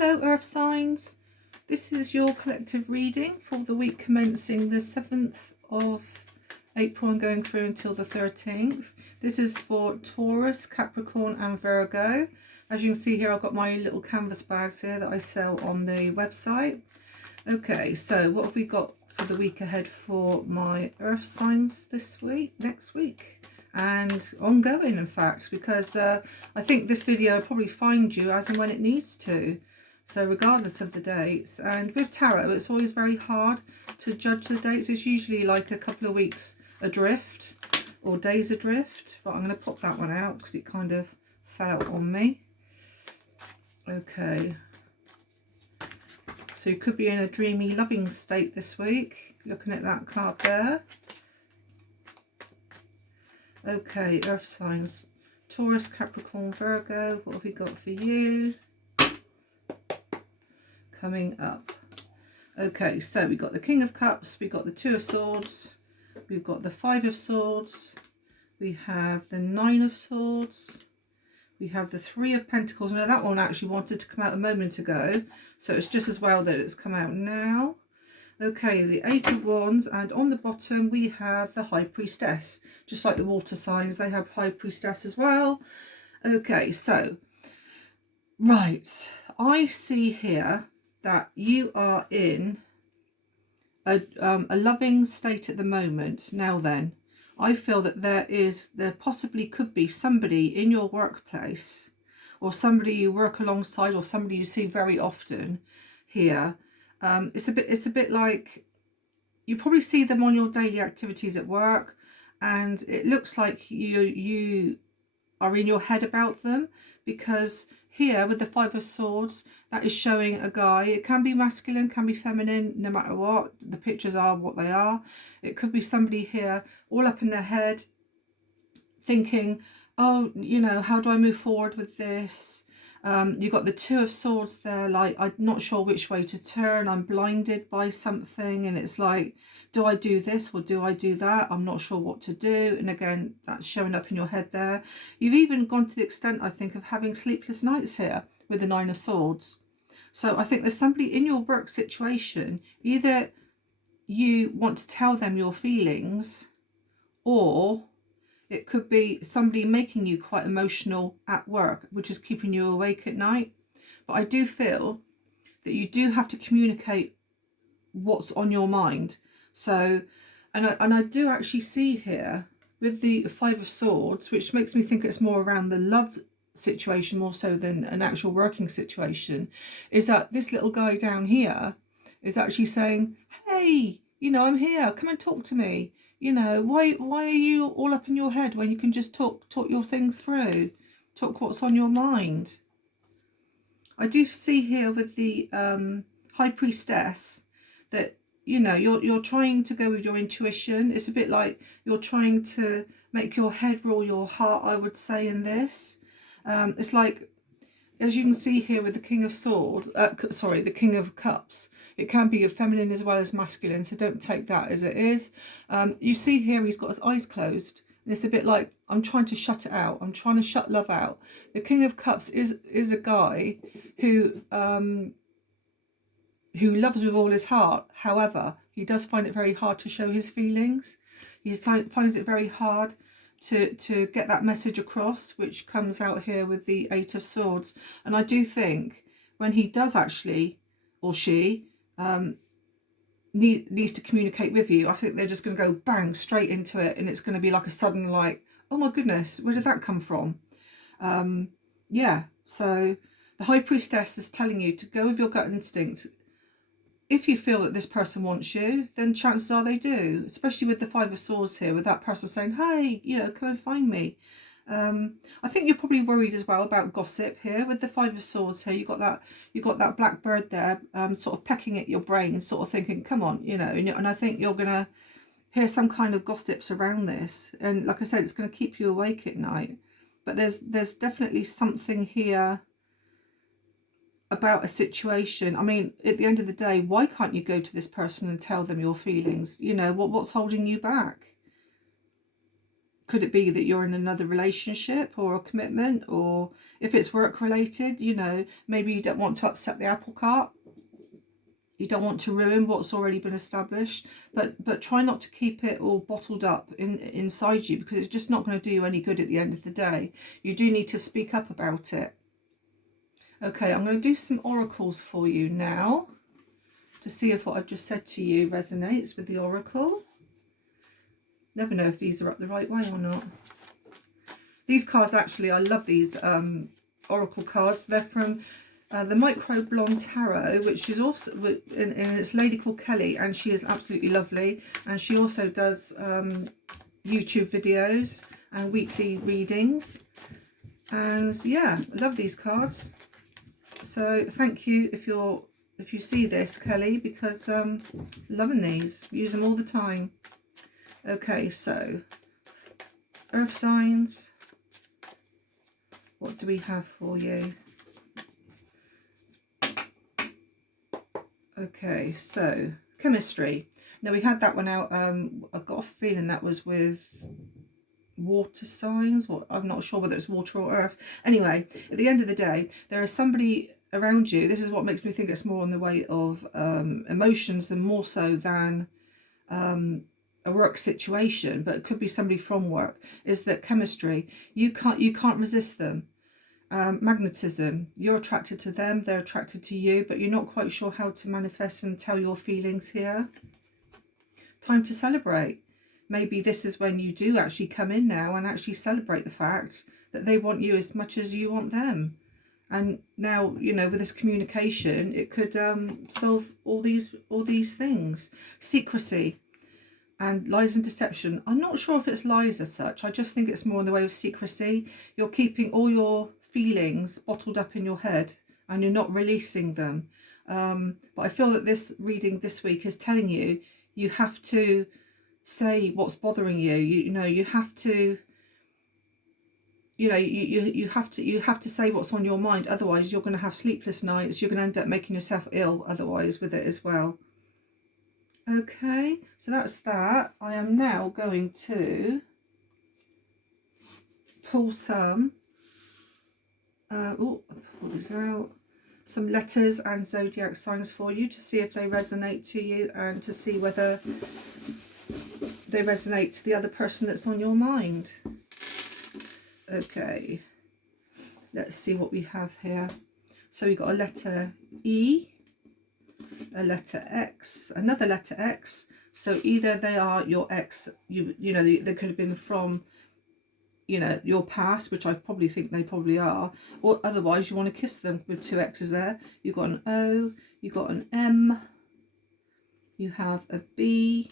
Hello Earth signs, this is your collective reading for the week commencing the 7th of April and going through until the 13th. This is for Taurus, Capricorn and Virgo. As you can see here, I've got my little canvas bags here that I sell on the website. Okay, so what have we got for the week ahead for my Earth signs this week, next week? And ongoing, in fact, because I think this video will probably find you as and when it needs to, so regardless of the dates. And with tarot, it's always very hard to judge the dates. It's usually like a couple of weeks adrift or days adrift, but I'm going to pop that one out because it kind of fell out on me. Okay, so you could be in a dreamy loving state this week, looking at that card there. Okay, Earth signs, Taurus, Capricorn, Virgo, what have we got for you coming up? Okay, so we've got the King of Cups, we've got the Two of Swords, we've got the Five of Swords, we have the Nine of Swords, we have the Three of Pentacles. Now that one actually wanted to come out a moment ago, so it's just as well that it's come out now. Okay, the Eight of Wands, and on the bottom we have the High Priestess. Just like the water signs, they have High Priestess as well. Okay, so, right, I see here that you are in a loving state at the moment. Now then, I feel that there possibly could be somebody in your workplace, or somebody you work alongside, or somebody you see very often here. It's a bit like you probably see them on your daily activities at work, and it looks like you are in your head about them, because here with the Five of Swords, that is showing a guy. It can be masculine, can be feminine, no matter what. The pictures are what they are. It could be somebody here all up in their head thinking, oh, you know, how do I move forward with this? You've got the Two of Swords there, like, I'm not sure which way to turn, I'm blinded by something, and it's like, do I do this or do I do that? I'm not sure what to do. And again, that's showing up in your head there. You've even gone to the extent, I think, of having sleepless nights here with the Nine of Swords. So I think there's somebody in your work situation, either you want to tell them your feelings, or it could be somebody making you quite emotional at work, which is keeping you awake at night. But I do feel that you do have to communicate what's on your mind. So, and I do actually see here with the Five of Swords, which makes me think it's more around the love situation more so than an actual working situation, is that this little guy down here is actually saying, hey, you know, I'm here, come and talk to me. You know, why are you all up in your head when you can just talk your things through, talk what's on your mind? I do see here with the High Priestess that, you know, you're trying to go with your intuition. It's a bit like you're trying to make your head rule your heart, I would say, in this. It's like, as you can see here with the King of Swords, the King of Cups, it can be feminine as well as masculine, so don't take that as it is. You see here he's got his eyes closed, and it's a bit like, I'm trying to shut it out. I'm trying to shut love out. The King of Cups is a guy who loves with all his heart. However, he does find it very hard to show his feelings. He finds it very hard to get that message across, which comes out here with the Eight of Swords. And I do think when he does actually, or she, needs to communicate with you, I think they're just going to go bang straight into it, and it's going to be like a sudden, like, oh my goodness, where did that come from? Yeah, so the High Priestess is telling you to go with your gut instinct. If you feel that this person wants you, then chances are they do, especially with the Five of Swords here, with that person saying, hey, you know, come and find me. I think you're probably worried as well about gossip here with the Five of Swords here. You got that black bird there, sort of pecking at your brain, sort of thinking, come on, you know, and I think you're going to hear some kind of gossips around this. And like I said, it's going to keep you awake at night. But there's definitely something here about a situation. I mean, at the end of the day, why can't you go to this person and tell them your feelings? You know, what's holding you back? could it be that you're in another relationship or a commitment, or if it's work related, you know, maybe you don't want to upset the apple cart. You don't want to ruin what's already been established, but try not to keep it all bottled up inside you, because it's just not going to do you any good at the end of the day. You do need to speak up about it. Okay, I'm going to do some oracles for you now to see if what I've just said to you resonates with the oracle. Never know if these are up the right way or not. These cards, actually, I love these oracle cards. They're from the Micro Blonde Tarot, which is also, and it's a lady called Kelly, and she is absolutely lovely. And she also does YouTube videos and weekly readings. And yeah, I love these cards. So thank you if you see this, Kelly, because loving these. Use them all the time. Okay, so earth signs. What do we have for you? Okay, so chemistry. Now we had that one out. I've got a feeling that was with water signs, or I'm not sure whether it's water or earth. Anyway, at the end of the day, there is somebody around you. This is what makes me think it's more on the way of emotions, and more so than a work situation, but it could be somebody from work. Is that chemistry? You can't resist them. Magnetism, you're attracted to them, they're attracted to you, but you're not quite sure how to manifest and tell your feelings here. Time to celebrate. Maybe this is when you do actually come in now and actually celebrate the fact that they want you as much as you want them. And now, you know, with this communication, it could solve all these things. Secrecy and lies and deception. I'm not sure if it's lies as such. I just think it's more in the way of secrecy. You're keeping all your feelings bottled up in your head and you're not releasing them. But I feel that this reading this week is telling you, you have to say what's bothering you. You know, you have to, you know, you have to say what's on your mind. Otherwise, you're going to have sleepless nights. You're going to end up making yourself ill otherwise with it as well. Okay, so that's that. I am now going to pull some, pull these out, some letters and zodiac signs for you to see if they resonate to you and to see whether they resonate to the other person that's on your mind. Okay, let's see what we have here. So we've got a letter E, a letter X, another letter X. So either they are your ex, you know, they could have been from, you know, your past, which I probably think they probably are, or otherwise you want to kiss them with two X's there. You've got an O, you've got an M, you have a B,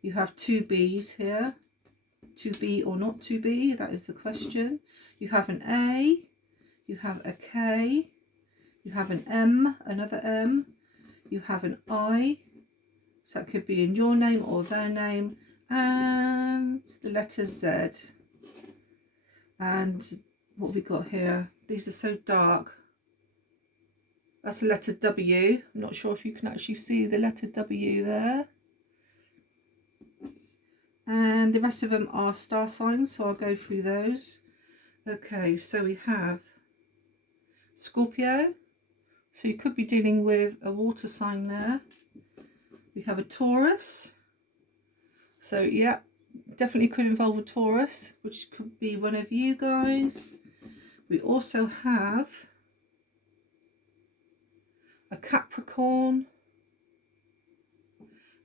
you have two B's here. To be or not to be, that is the question. You have an A, you have a K, you have an M, another M, you have an I, so that could be in your name or their name, and the letter Z. And what have we got here? These are so dark. That's the letter W. I'm not sure if you can actually see the letter W there. And the rest of them are star signs, so I'll go through those. Okay, so we have Scorpio. So you could be dealing with a water sign there. We have a Taurus. So yeah, definitely could involve a Taurus, which could be one of you guys. We also have a Capricorn.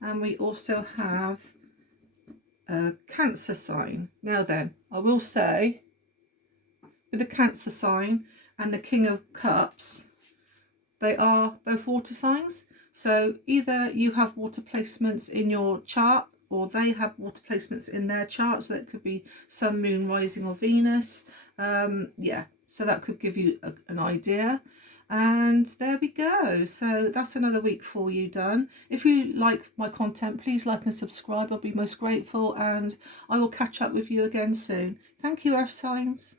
And we also have a Cancer sign. Now then, I will say, with the Cancer sign and the King of Cups, they are both water signs. So either you have water placements in your chart, or they have water placements in their chart. So that could be Sun, Moon, Rising, or Venus. Yeah, so that could give you an idea. And there we go. So that's another week for you done. If you like my content, please like and subscribe. I'll be most grateful, and I will catch up with you again soon. Thank you, Earth Signs.